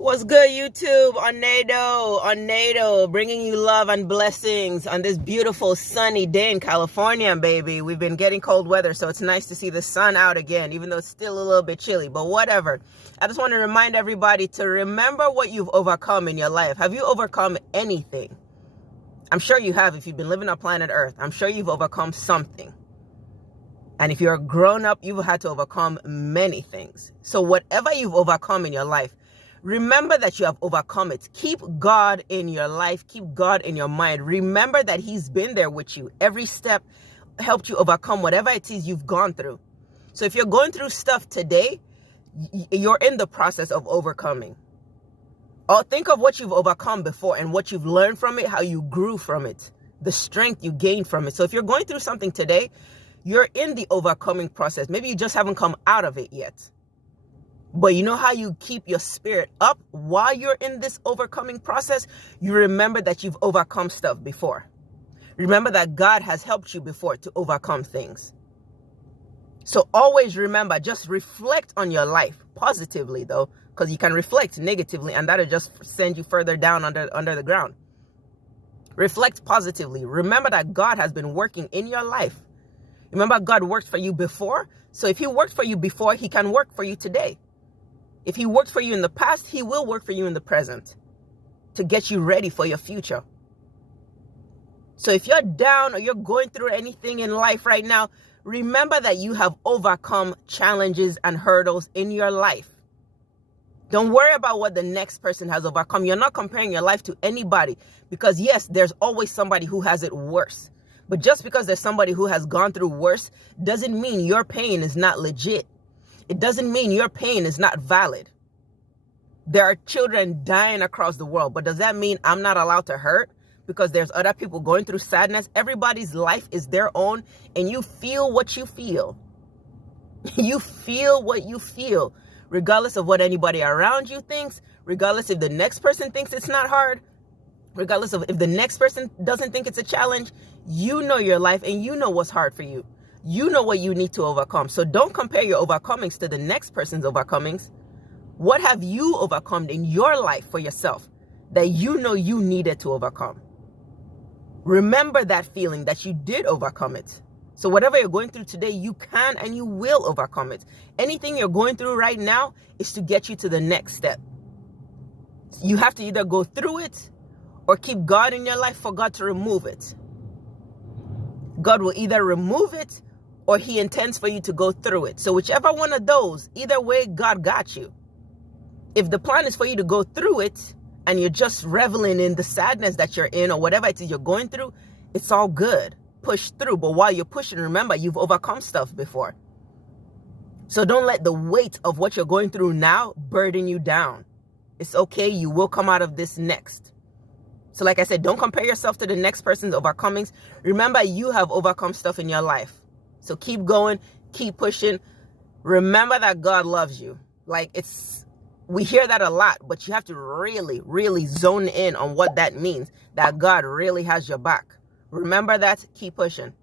What's good, YouTube? Onaedo, bringing you love and blessings on this beautiful sunny day in California, baby. We've been getting cold weather, so it's nice to see the sun out again, even though it's still a little bit chilly, but whatever. I just want to remind everybody to remember what you've overcome in your life. Have you overcome anything? I'm sure you have if you've been living on planet Earth. I'm sure you've overcome something. And if you're a grown up, you've had to overcome many things. So whatever you've overcome in your life, remember that you have overcome it. Keep God in your life. Keep God in your mind. Remember that He's been there with you. Every step helped you overcome whatever it is you've gone through. So if you're going through stuff today, you're in the process of overcoming. Or think of what you've overcome before and what you've learned from it, how you grew from it, the strength you gained from it. So if you're going through something today, you're in the overcoming process. Maybe you just haven't come out of it yet. But you know how you keep your spirit up while you're in this overcoming process? You remember that you've overcome stuff before. Remember that God has helped you before to overcome things. So always remember, just reflect on your life positively, though, because you can reflect negatively and that'll just send you further down under the ground. Reflect positively. Remember that God has been working in your life. Remember, God worked for you before. So if He worked for you before, He can work for you today. If He worked for you in the past, He will work for you in the present to get you ready for your future. So if you're down or you're going through anything in life right now, remember that you have overcome challenges and hurdles in your life. Don't worry about what the next person has overcome. You're not comparing your life to anybody because, yes, there's always somebody who has it worse. But just because there's somebody who has gone through worse doesn't mean your pain is not legit. It doesn't mean your pain is not valid. There are children dying across the world, but does that mean I'm not allowed to hurt because there's other people going through sadness? Everybody's life is their own, and you feel what you feel. You feel what you feel, regardless of what anybody around you thinks, regardless if the next person thinks it's not hard, regardless of if the next person doesn't think it's a challenge. You know your life and you know what's hard for you. You know what you need to overcome. So don't compare your overcomings to the next person's overcomings. What have you overcome in your life for yourself that you know you needed to overcome? Remember that feeling that you did overcome it. So whatever you're going through today, you can and you will overcome it. Anything you're going through right now is to get you to the next step. You have to either go through it or keep God in your life for God to remove it. God will either remove it or He intends for you to go through it. So whichever one of those, either way, God got you. If the plan is for you to go through it and you're just reveling in the sadness that you're in or whatever it is you're going through, it's all good. Push through. But while you're pushing, remember, you've overcome stuff before. So don't let the weight of what you're going through now burden you down. It's okay. You will come out of this next. So like I said, don't compare yourself to the next person's overcomings. Remember, you have overcome stuff in your life. So keep going, keep pushing. Remember that God loves you. We hear that a lot, but you have to really, really zone in on what that means, that God really has your back. Remember that, keep pushing.